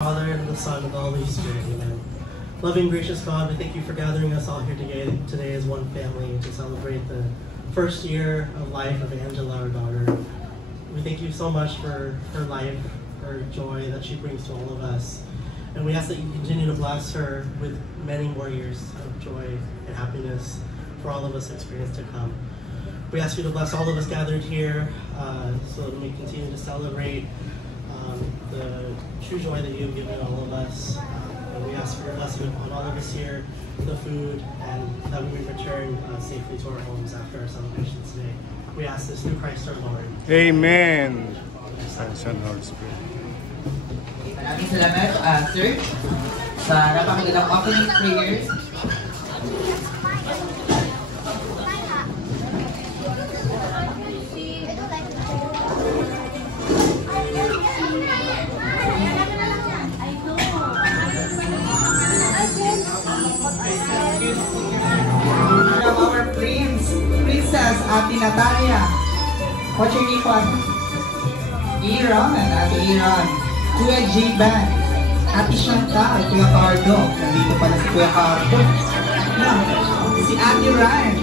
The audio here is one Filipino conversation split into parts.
Father, and the Son, and the Holy Spirit. Amen. Loving, gracious God, we thank you for gathering us all here today as one family to celebrate the first year of life of Angela, our daughter. We thank you so much for her life, her joy that she brings to all of us. And we ask that you continue to bless her with many more years of joy and happiness for all of us experience to come. We ask you to bless all of us gathered here so that we continue to celebrate the true joy that you've given all of us. And we ask for your blessing upon all of us here, the food, and that we may return safely to our homes after our celebrations today. We ask this through Christ our Lord. Amen. Son, Holy Spirit. Maraming salamat, sir, sa napakagandang opening prayers. Our Princess Ate Natalia. What's your name, Father? Iran, Ate Iran. Kuya J-Ban. Ate Chantal, Kuya Cardo. Nandito pala si Kuya Cardo. Si Ate Ryan,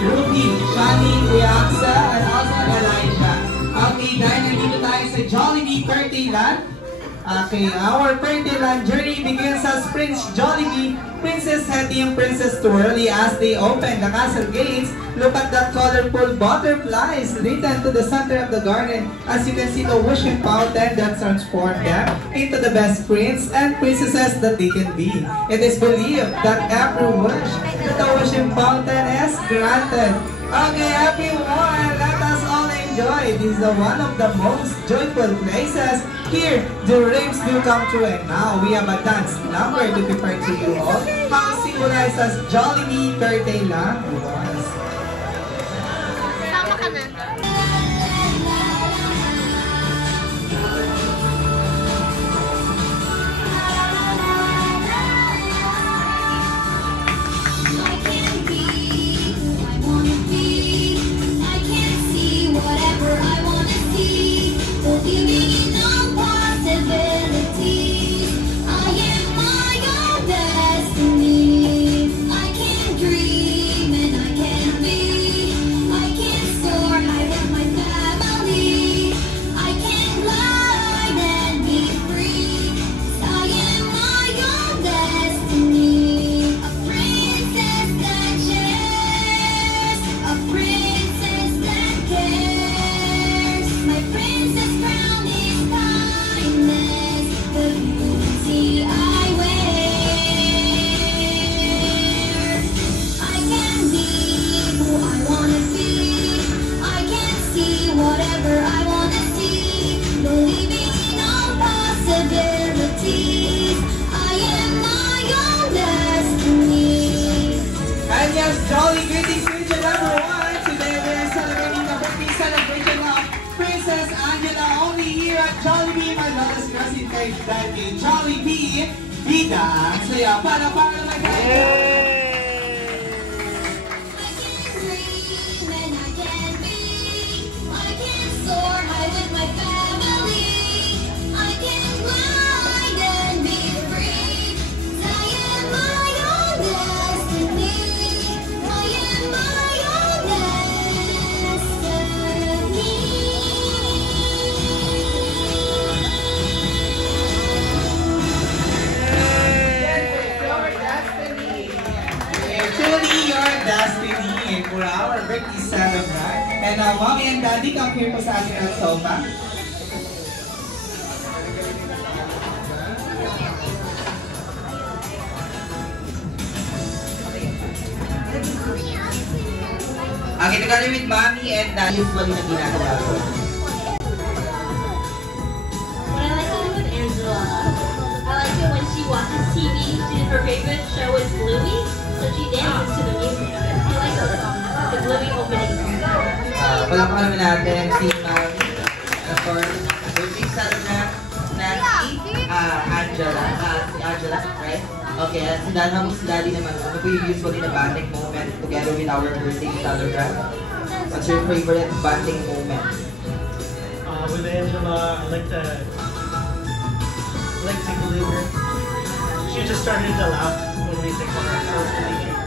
Ruby, Shani, Kuya Aksa, and also Elijah. Okay, dahil nandito tayo sa Jollibee Birthday Land. Okay, our birthday land journey begins as Prince Jollibee, Princess Hetty, and Princess Twirly as they open the castle gates. Look at that colorful butterflies written to the center of the garden. As you can see, the wishing fountain that transformed them into the best prince and princesses that they can be. It is believed that every wish that the wishing fountain is granted. Okay, everyone, let us all enjoy. This is one of the most joyful places. Here, the dreams do come true, and now we have a dance number to prepare to you all. How symbolizes Jollibee birthday lang. Tama ka na. Jolly greetings to each and everyone. Today we're celebrating the birthday celebration of Princess Angela only here at Jollibee. My love is gracias kay Daddy Jollibee. Vida ang saya para naman kayo. Destiny for our birthday celebrant. And Mommy and Daddy, come here po sa atin ang sofa. Okay, together with Mommy and Daddy, usually na ginagawa ko. What I like to do with Angela, I like it when she watches TV. Her favorite show is Bluey, so she dances to the music. I like her song, the Bluey opening song. Palakpakan naman natin si Mommy, of course, birthday celebrant, Nancy, Angela, si Angela, right? Okay, si Daddy naman, ano po yung usually na bonding moment together with our birthday celebrant? What's your favorite bonding moment? With Angela, I like to like to believe her. She just started to laugh when we took her. So it's really cute.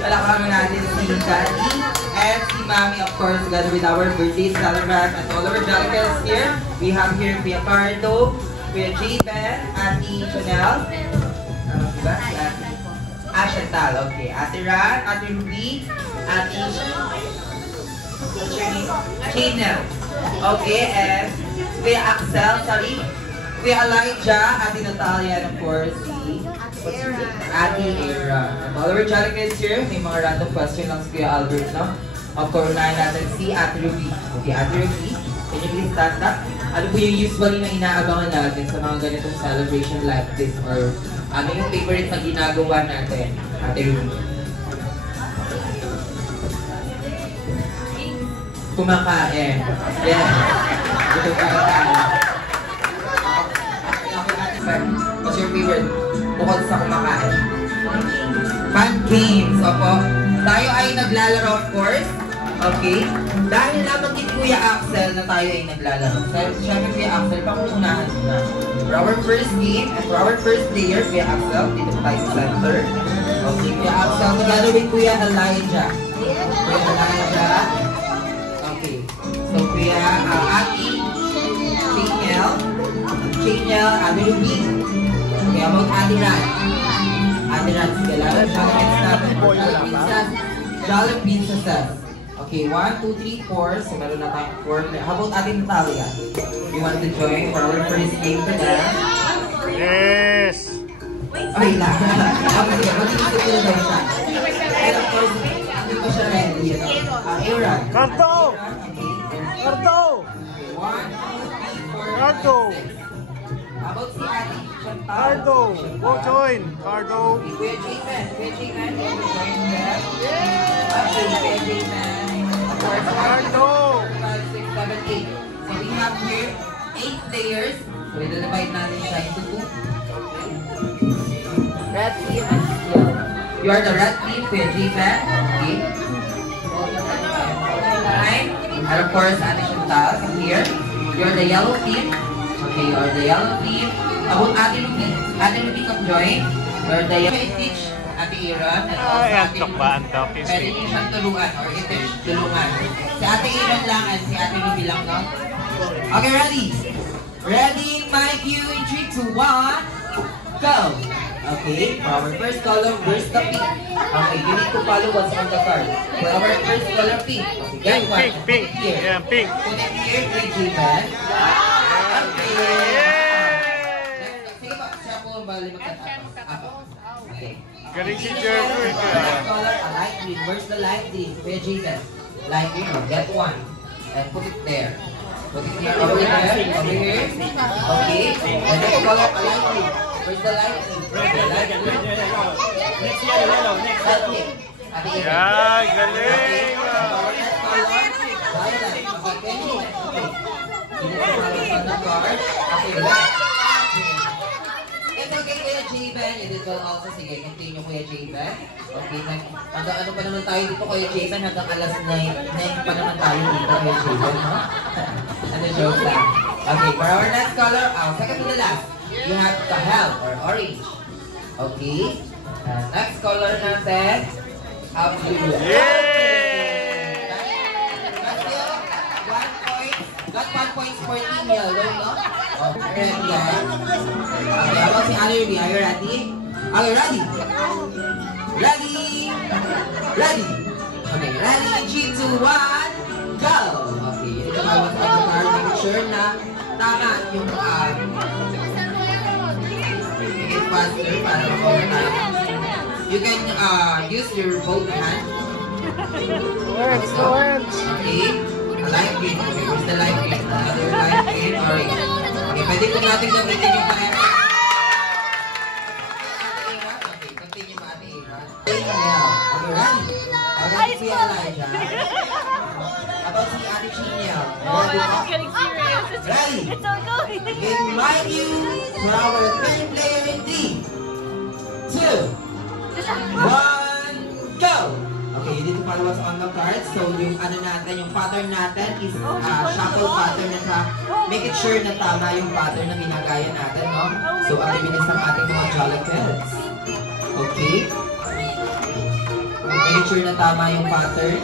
Palakpakan natin si Daddy and si Mami, of course, together with our birthday celebrant and all our delegates here. We have here Kuya Cardo, Kuya J-Ben, Ate Chanel, diba? Si Ate Chantal, okay. Ate Ran, Ate Ruby, Ate Chanel. Okay, and Kuya Axel, sorry. Kuya Elijah, Ate Natalia, and of course, si Ate Era. And all our delegates here, may mga random question lang si Kuya Albert, no? Of course, unahin natin si Ate Ruby. Okay, Ate Ruby, can you please stand up? Ano po yung usually na inaabangan natin sa mga ganitong celebration like this? Or ano yung favorite na ginagawa natin, Ate Ruby? Kumakain. Yes. Ito kain. What's your favorite? Bukod sa kumakain. Fun games. Opo. Tayo ay naglalaro, of course. Okay? Dahil nabanggit Kuya Axel na tayo ay naglalaro. Siyempre Kuya Axel, pangunahan muna. For our first game and for our first player, Kuya Axel, dito po tayo sa center. Okay, Kuya Axel, together with Kuya Elijah. Kuya Elijah. Okay. So Kuya Ate Chanel, Ate Ruby. Okay, about Ate Ran. Ate Ran, sige lang. Jolly Princesses. Okay, 1, 2, 3, 4. So meron na tayong 4. How about Ate Natalia? You want to join for our first game today? Yes! Okay lang. Sige, mag-iisip ko na daw siya. And of course, hindi ko siya ready. Aaron. Cardo! Cardo! 1, 2, 3, 4, Cardo! How about si Ate Chantal? Cardo! Go join! Cardo! Kuya J-Ben. Kuya J-Ben. Okay, Kuya J-Ben. Of course, Cardo! 5, 6, 7, 8. So we have here 8 players. So i-divide natin siya into 2. Red team and yellow. You are the red team, Kuya J-Ben. Okay. And of course, Ate Chantal here. You are the yellow team. Okay, you are the yellow team. About Ate Ruby. Ate Ruby, come join. You are the yellow teach Ate Iron. And also Ate Ruby. Pwede niyo siyang tulungan or i-teach tulungan. Si Ate Iron lang and si Ate Ruby lang, no? Okay, ready? Ready, my cue in 3, 2, 1, go! Okay, for our first color, where's the pink? Okay, you need to follow what's on the card. For our first color, pink. Okay, get one. Pink. Put it here. Yeah, pink. Put it here, Kuya J-Ben. Okay. Sige po, siya po ang bali magkatapas. Okay. Galing si Jeffrey ka. First color, a light green. Where's the light green? Kuya J-Ben. Light green, get one. And put it there. Put it here, over here, over here. Okay. The next color, a light green. Where's the light green? The light green. Next yellow, next yellow. Yeah, galing! Our next color, violet. Okay, you need to follow on the card. Okay, black. It's okay, Kuya J-Ben. You did well also. Sige, continue, Kuya J-Ben. Okay, hanggang ano pa naman tayo dito, Kuya J-Ben? Hanggang alas 9 pa naman tayo dito, Kuya J-Ben, no? Ano, joke lang. Okay, for our next color, second to the last, you have the hell or orange. Okay. Next color natin, blue. Yay! Got 1 point for team yellow, no? Okay, yan. Okay, how about si Ruby? Are you ready? Are you ready? Ready? Ready? Okay, ready? 3, 2, 1, go! Okay, yun ito bawat pagkakar. Make sure na tama yung make it faster para makuha tayo. You can use your both hand. Let's go, Okay. A light green. Okay, where's the light green? Another light green. Orange. Okay, pwede po natin gamitin yung kaya. Okay, continue pa Ate Ira. Okay, ready? Okay, si Elijah. About si Ate Chanel. Oh, it's getting serious. Ready? It's all going. Invite you to our third player in 3, 2, 1, go! Okay, Okay, you need to follow us on the cards. So yung ano natin, yung pattern natin is shuffle pattern na siya. Make it sure na tama yung pattern na ginagaya natin, no? So ang bibilis ng ating mga Jolly Kids. Okay? Make it sure na tama yung pattern.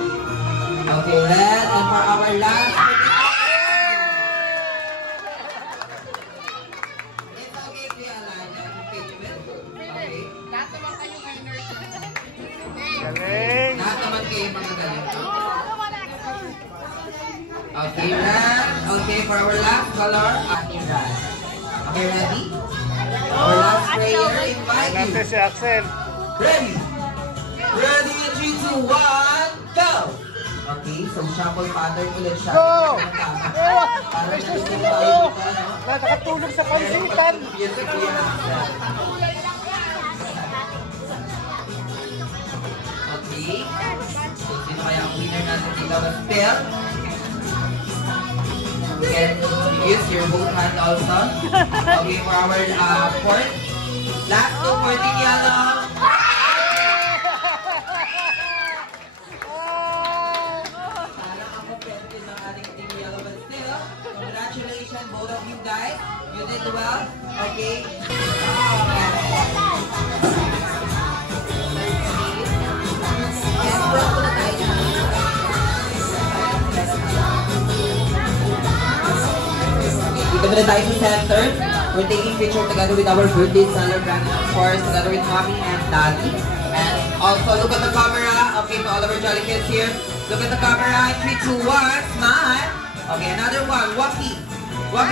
Okay, red. And for our last... It's okay, Kuya Alana. Okay. Galing. Lahat naman kayo mga galing. Okay, red. Okay, for our last color, ating red. Okay, ready? Our last prayer, invite you. Natin si Axel. Ready? Ready in 3, 2, 1, go! Okay, so shuffle pattern ulit siya. Go! Para natulog tayo dito, no? Nakakatulog sa pansitan. Music, Kuya Axel. Okay. So, sino kaya ang winner natin dito? But still, you can use your both hand also. Okay, for our fourth. Last two for Team Yellow. Parang ang competitive ng ating Team Yellow, but still, congratulations both of you guys. You did well. Okay. Dito muna tayo sa center. We're taking picture together with our birthday celebrant, of course, together with Mommy and Daddy. And also, look at the camera. Okay, to all of our Jolly Kids here. Look at the camera. 3, 2, 1, smile. Okay, another one. Walkie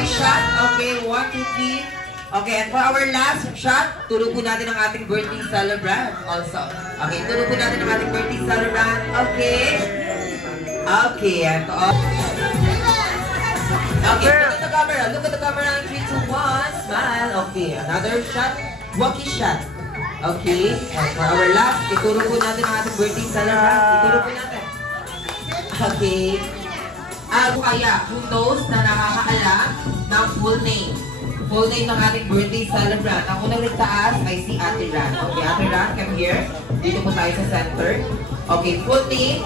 shot. Okay, 1, 2, 3. Okay, and for our last shot, tulog po natin ang ating birthday celebrant also. Okay, tulog po natin ang ating birthday celebrant. Okay. Okay, and all. Okay, look at the camera. Look at the camera. 3, 2, 1, smile. Okay, another shot. Walkie shot. Okay, and for our last, itulog po natin ang ating birthday celebrant. Itulog po natin. Okay. Kaya, who knows na nakakaalam ng full name? Full name ng ating birthday celebrant. Ang unang nagtaas ay si Ate Ran. Okay, Ate Ran, come here. Dito po tayo sa center. Okay, full name,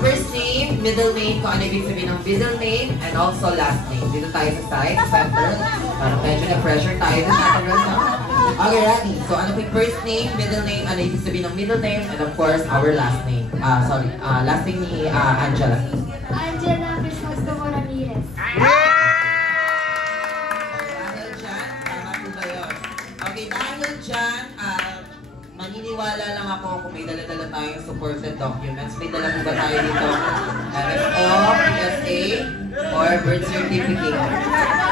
first name, middle name, kung ano ibig sabihin ng middle name, and also last name. Dito tayo sa side, center. Medyo na-pressure tayo sa Ate Ran. No? Okay, ready. So, ano po yung first name, middle name, ano ibig sabihin ng middle name, and of course, our last name. Last name ni Angela. Angela Crisostomo Ramirez. Dahil dyan, tama po ba yun? Okay, dahil dyan, maniniwala lang ako kung may dala-dala tayong supported documents. May dala po ba tayo dito? MFO, PSA, or birth certificate?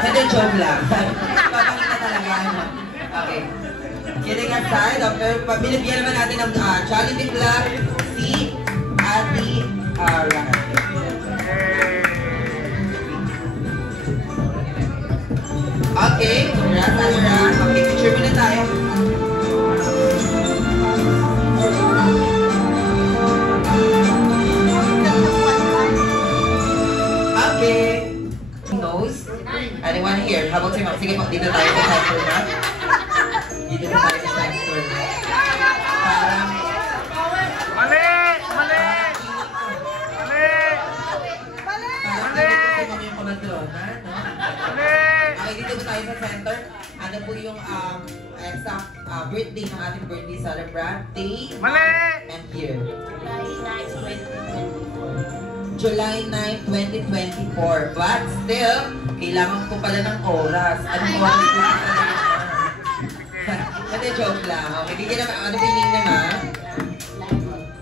Hindi, joke lang. Papakita talaga. Okay. Kidding aside, binibigyan naman natin ng Jollibee Club si Ate Ran. Okay, congrats Ate Ran. Okay, picture muna tayo. Okay. Nose. Anyone here? How about si Ma'am? Sige po, dito tayo sa center na. Dito na tayo sa center na. Parang... Mali! Mali! Mali! Parang dito kasi yung kumadrona, no? Mali! Okay, dito po tayo sa center. Ano po yung exact birthday ng ating birthday celebrant? Day, Mali! and year. July 9, 2024. July 9, 2024. But still, kailangan ko pala ng oras. Ano po ang Hindi, joke lang. Okay, bigyan naman. Ano po yung name niya, ma'am?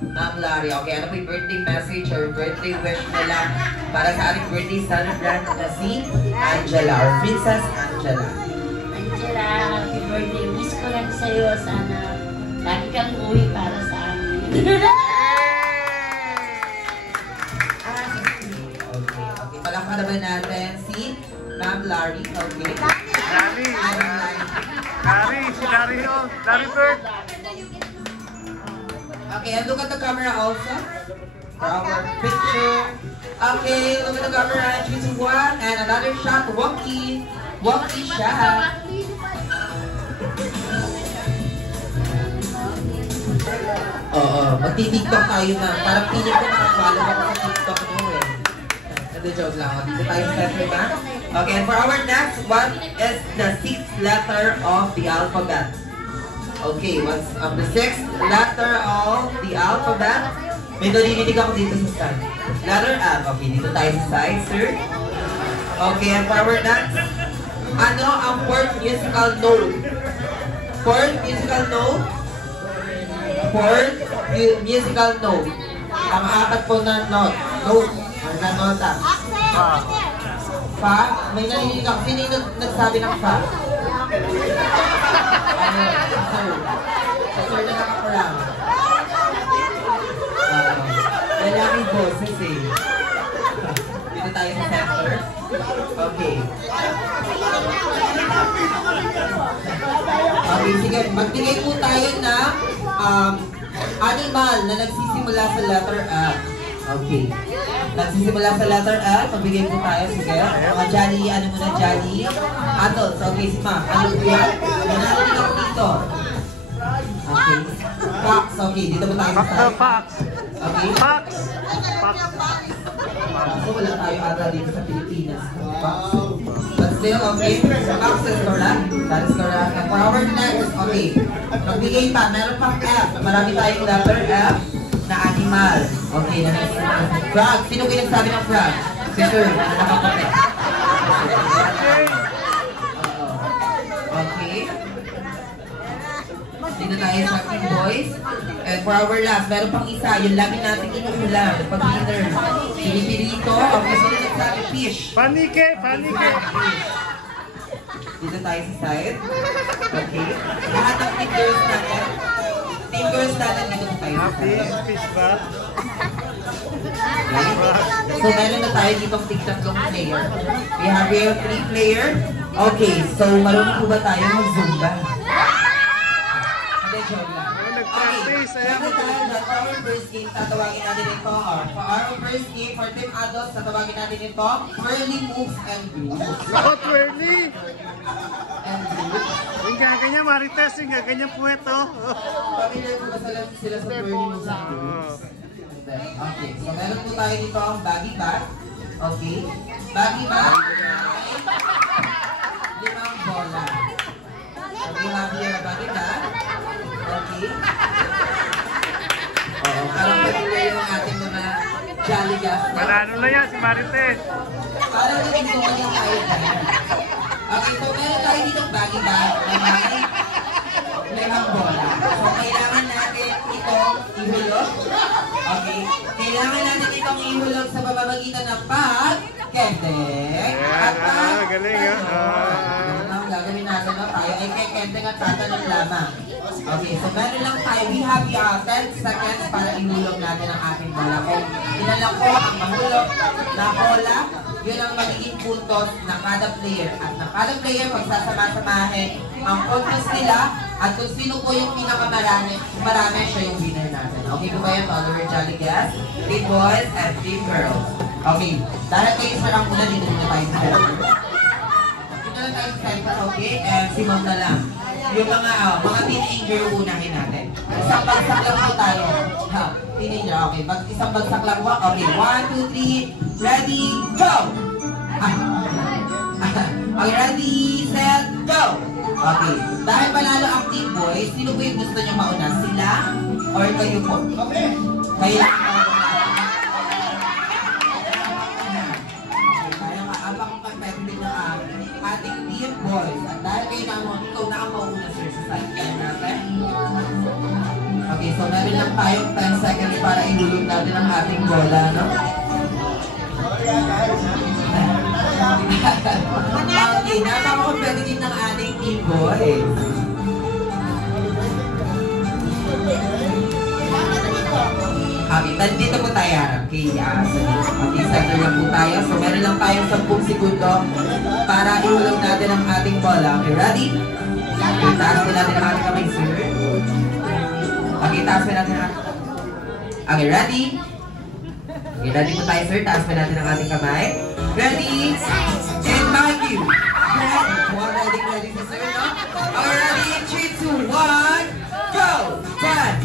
Ma'am Larry. Okay, ano po yung birthday message or birthday wish nila para sa ating birthday celebrant na si Angela or Princess Angela. Angela, happy birthday. Wish ko lang sa'yo. Sana lagi kang uwi para sa amin. Okay, palakpan naman natin si Ma'am Larry. Okay. Larry! Larry. Larry! Si Larry yun! Larry Bird! Okay, and look at the camera also. For our picture. Okay, look at the camera. 3, 2, 1. And another shot. Walkie. Walkie shot. Oo, magti-TikTok tayo na. Parang piling ko nakafollow ako sa TikTok mo eh. Hindi, joke lang. Dito tayo sa center na. Okay, and for our next one is the 6th letter of the alphabet. Okay, what's the 6th letter of the alphabet? May narinig ako dito sa side. Letter F. Okay, dito tayo sa side, sir. Okay, and for our next, ano ang fourth musical note? Fourth musical note? Fourth musical note. Ang apat po na note. Note. Ang nota. Fa? May narinig ako. Sino yung nagsabi ng fa? Ano? Sir. Sir na nakakurang. Lalaki boses eh. Dito tayo sa center. Okay. Okay, sige. Magbigay po tayo ng animal na nagsisimula sa letter F. Okay. Nagsisimula sa letter F. Magbigay po tayo. Sige. Mga Jolly, ano muna Jolly? Adults. Okay, si Ma. Ano po yan? Nanarinig ako dito. Okay. Fox. Okay, dito po tayo sa side. Fox. Okay. Fox. Fox. So, wala tayo ata dito sa Pilipinas. But still, okay. Fox is correct. That is correct. And for our next, okay. Magbigay pa. Meron pang F. Marami tayong letter F na animal. Okay. Frog. Sino kayo nagsabi ng frog? Si Sir. Ano nakakote? Okay. Dito tayo sa King Boys. And for our last, meron pang isa. Yung lagi natin inuulam. Pag-dinner. Pinipirito. Okay, sino nagsabi? Fish. Panike. Panike. Dito tayo sa side. Okay. Lahat ng team girls natin. Team girls natin dito tayo sa side. Fish ba? So, meron na tayo dito tig-tatlong player. We have here 3 player. Okay, so marunong po ba tayo mag-zumba? Hindi, joke lang. Nag-practice. Ayan. For our first game, tatawagin natin ito. For our first game, for team adults, tatawagin natin ito. Twirly moves and grooves. Ako, twirly. And grooves. Yung gaganyan, Marites. Yung gaganyan po ito. Familiar po ba sila sa twirly moves and grooves? Okay, so meron po tayo dito ang baggy bag. Okay. Baggy bag. 5 bola. Okay, have here a baggy bag. Okay. Oo, parang patuloy yung ating mga jolly gas. Manano na yan si Marites. Parang naging tumaling tayo dyan. Okay, so meron tayo dito baggy bag na may 5 bola. So kailangan natin itong ihulog. Okay, kailangan natin itong ihulog sa pamamagitan ng pag-kendeng at galing ang gagawin natin na tayo ay kendeng at tatanong lamang. Okay, so meron lang tayo. We have 10 seconds para ihulog natin ang ating bola. Kung ilan lang po ang mahulog na bola, yun ang magiging puntos ng kada player. At ng kada player, pagsasama-samahin ang puntos nila at kung sino po yung pinakamarami, siya yung winner natin. Okay po ba yun, follower Jolly Guest? Team boys and team girls. Okay, dahil kayo sa ang una, dito na tayo sa center. Dito na tayo sa center, okay? And si Ma'am na lang. Yung mga teenager unahin natin. Isang bagsak lang po tayo. Ha, teenager, okay. Isang bagsak lang po. Okay, 1, 2, 3, ready, go! Okay, ready, set, go! Okay, dahil panalo ang team boys, sino po yung gusto nyo mauna? Sila or kayo po? Okay. Kaya, apang competitive na ating team boys. At dahil kayo na ikaw na ang mauna, sir, sa side time natin. Okay, so meron lang tayong 10 seconds para ihulog natin ang ating bola, no? Okay, napaka-competitive ng ating team boys. Okay, dito po tayo harap. Okay, okay, center lang po tayo. So, meron lang tayong 10 segundo para ihulog natin ang ating bola. Okay, ready? Okay, taas po natin ang ating kamay, sir. Okay, taas po natin ang ating... Okay, ready? Okay, ready po tayo, sir. Taas po natin ang ating kamay. Ready? And mind you. Ready, sir, no? Okay, ready? 3, 2, 1, go! 10!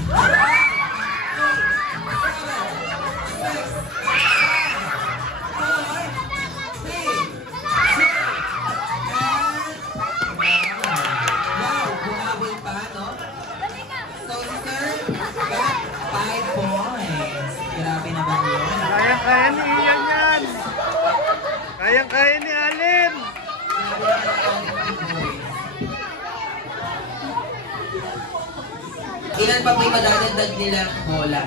Ilan pa po yung madadagdag nilang bola?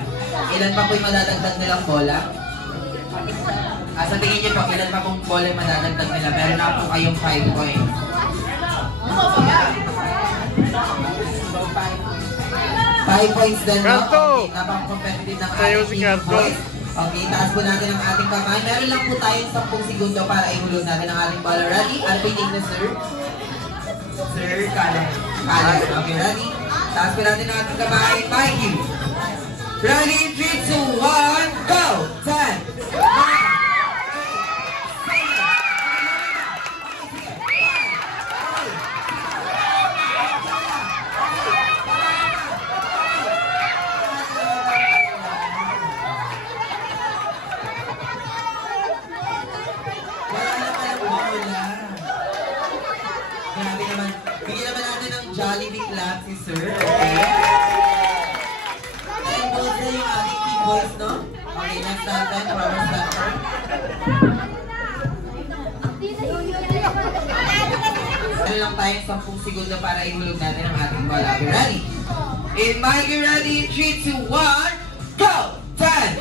Ilan pa po yung madadagdag nilang bola? Sa tingin niyo po, ilan pa pong bola yung madadagdag nila? Meron na po kayong 5 points. 5 points din, no? Kanto! Okay, napaka-competitive ng Sayo ating si team, Kanto. boys. Okay, taas po natin ang ating kamay. Meron lang po tayong 10 segundo para ihulog natin ang ating bola. Ready? Ano po yung name na sir? Sir Kalen. Kalen. Okay, ready? Taas po natin ang ating kamay. Thank you. Ready? 3, 2, 1, go! 10! Grabe naman. Bigyan naman natin ng Jollibee clap si Sir. Okay? And both na yung ating team boys, no? Okay, next natin for our starter. Meron lang tayong 10 segundo para ihulog natin ang ating bola. Are you ready? In my get ready, 3, 2, 1, go! 10!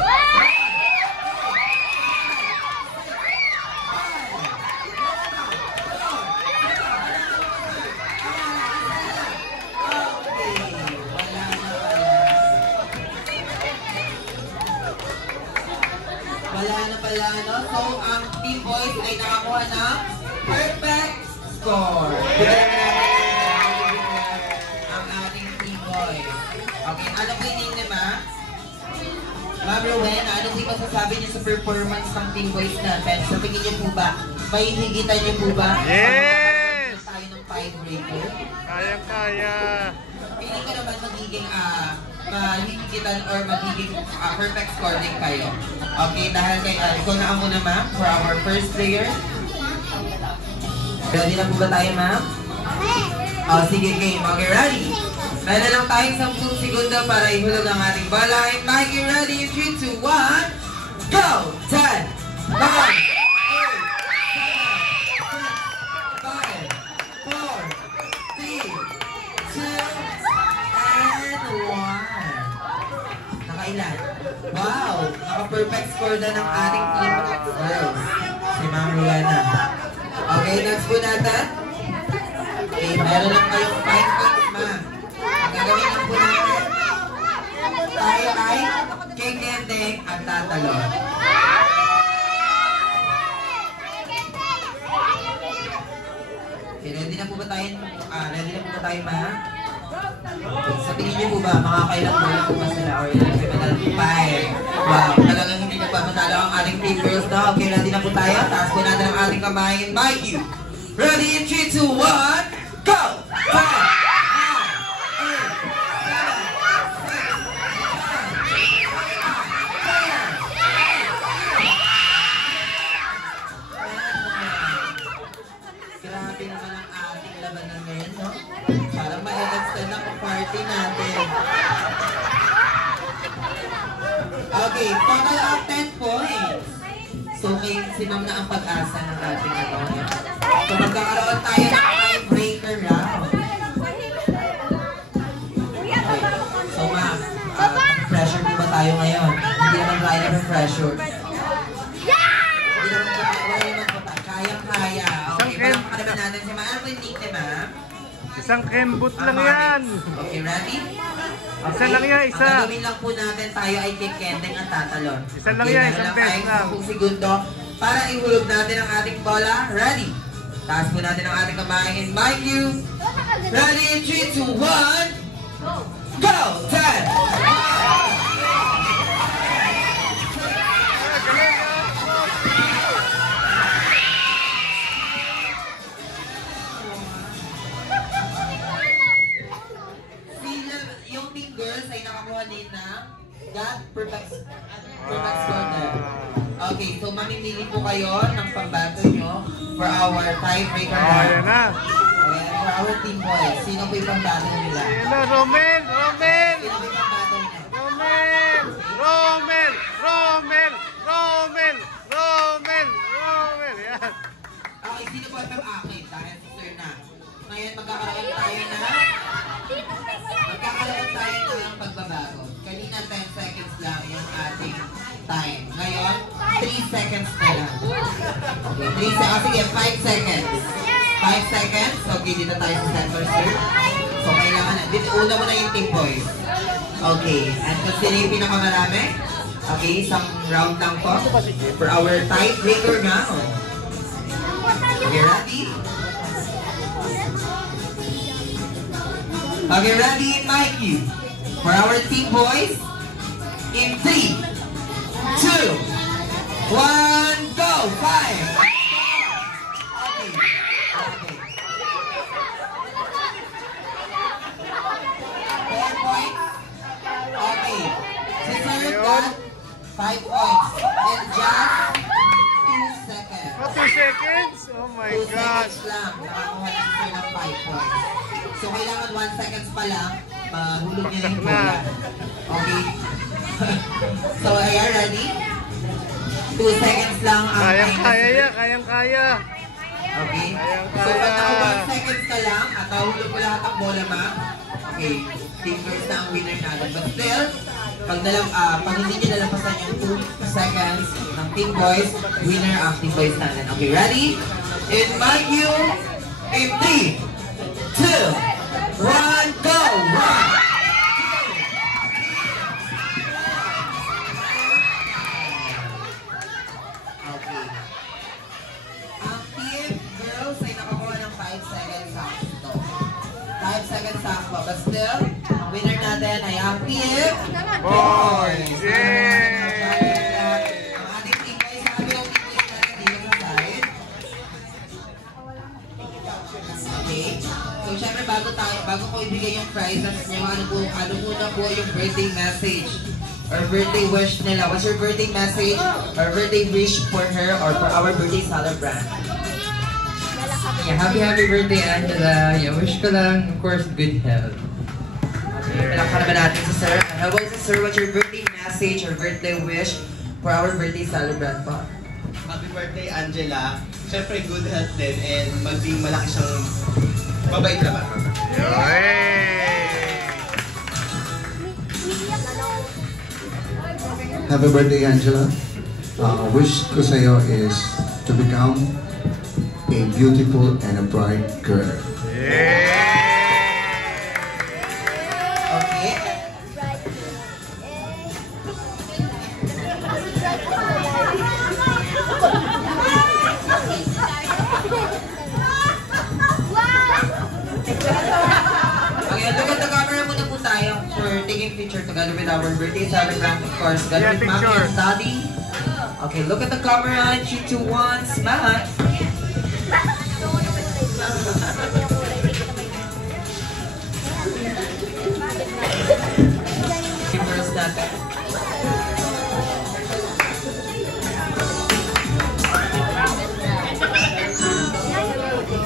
Wala na pala, no? So, ang team boys ay nakakuha ng perfect score. Ang ating team boys. Okay, ano po yung name niya, ma? Ma'am Rowena, ano po yung masasabi niyo sa performance ng team boys natin? Sa tingin niyo po ba? May higitan niyo po ba? Yes! Tayo ng 5 breaker. Kayang-kaya. Piling ko naman magiging mahihigitan or magiging perfect score din kayo. Okay, dahil kay ikaw na ang muna, ma'am, for our first player. Ready na po ba tayo, ma'am? Sige, game. Okay, ready? Meron lang tayong 10 segundo para ihulog ang ating bala. And like you ready, 3, 2, 1, go! 10, 9, 8, 7, 5, 4, 3, 2, and 1. Nakailan? Wow! Naka-perfect score na ng ating team girls. Si Ma'am Rowena. Okay, next po natin. Okay, meron lang kayong 5 points, ma'am. Ang gagawin lang po natin, tayo ay kikending at tatalon. Okay, ready na po ba tayo? Ready na po ba tayo, ma'am? Sa tingin niyo po ba, makakailang bola po ba sila? Or ilan kayo matalo? 5. Wow, talagang hindi na pa matalo ang ating team girls na. Okay, ready na po tayo. Taas po natin ang ating kamay and mic you. Ready in 3, 2, 1, go! 5, 9, 8, 7, 6, 5. Grabe naman ang ating labanan ngayon, no? Parang ma-extend ang party natin. Okay, total of 10 points. So, kay si ma'am na ang pag-asa ng ating ano. So, magkakaroon tayo ng tiebreaker round. Okay. So, ma'am, pressure po ba tayo ngayon? Hindi naman tayo na-pressure. Hindi naman po tayo. Kayang-kaya. Okay, palakpakan naman natin si ma'am. Ano po yung nickname, ma'am? Isang kembot lang yan. Okay, ready? Isa lang yan, isa. Ang gagawin lang po natin, tayo ay kikending at tatalon. Isa lang yan, isang beses lang. 10 segundo para ihulog natin ang ating bola. Ready? Taas po natin ang ating kamay and mic you. Ready in 3, 2, 1, go! 10! Yung team girls ay nakakuha din ng perfect score din. Okay, so mamimili po kayo ng pambato nyo for our tiebreaker Ayan round. na. Ayan, for our team boys. Sino po yung pambato nila? Sino? Romel! Romel! Sino po yung pambato nila? Romel! Romel! Romel! Romel! Romel! Romel! Yan. Okay, sino po yung pambato? Dahil si Sir na. Ngayon magkakaroon tayo ng pagbabago. Kanina 10 seconds lang yung ating time. Ngayon, 3 seconds na lang. Okay, 3 seconds. Sige, 5 seconds. 5 seconds. Okay, dito tayo sa center, sir. So, kailangan na. Dito, una mo na yung team boys. Okay, and kung sino yung pinakamarami? Okay, isang round lang po for our tiebreaker round. Okay, ready? Okay, ready? Mikey. For our team boys, in 3, 2, 1, go! 5! Okay. Okay. 4 points. Okay. Si Sir got 5 points. And just 2 seconds. Oh, 2 seconds? Oh my 2 gosh. seconds lang. Nakakuha na si Sir ng 5 points. So, kailangan 1 seconds pa lang. Mahulog niya na yung bola. Okay. So, are you ready? 2 seconds lang ang Kayang-kaya yan, kayang-kaya. Okay? Kayang-kaya. So, pag naka 1 seconds ka lang at nahulog ko lahat ang bola, ma'am. Okay. Fingers na ang winner natin. But still, pag hindi nyo nalampasan yung 2 seconds ng team boys, winner ang team boys natin. Okay, ready? In my view, in 3, 2, 1, go! 1! Okay. Ang team girls ay nakakuha ng 5 seconds sakto. 5 seconds sakto. But still, ang winner natin ay ang team Boys! Yay! Ang ating team boys, ang kabilang team boys natin dito sa side. Okay. So, syempre, bago ko ibigay yung prizes nyo, ano muna po yung birthday message or birthday wish nila. What's your birthday message or birthday wish for her or for our birthday celebrant? Yeah, happy birthday, Angela. Yeah, wish ko lang, of course, good health. Okay, palakpan naman natin si Sir. How about si Sir, what's your birthday message or birthday wish for our birthday celebrant po? Happy birthday, Angela. Siyempre, good health din and maging malaki siyang mabait naman. Happy birthday, Angela. Wish ko sa'yo is to become a beautiful and a bright girl. Yay! Okay. Okay, look at the camera muna po tayo for taking picture together with our birthday celebrant, of course. Together with Mommy and Daddy. Okay, look at the camera. 3, 2, 1, smile. Girls natin.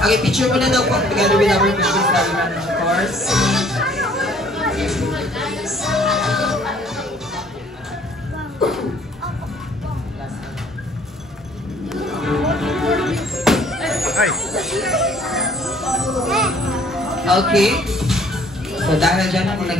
Okay, picture muna daw po together with our birthday celebrant, of course. Ay! Okay. So dahil dyan, kung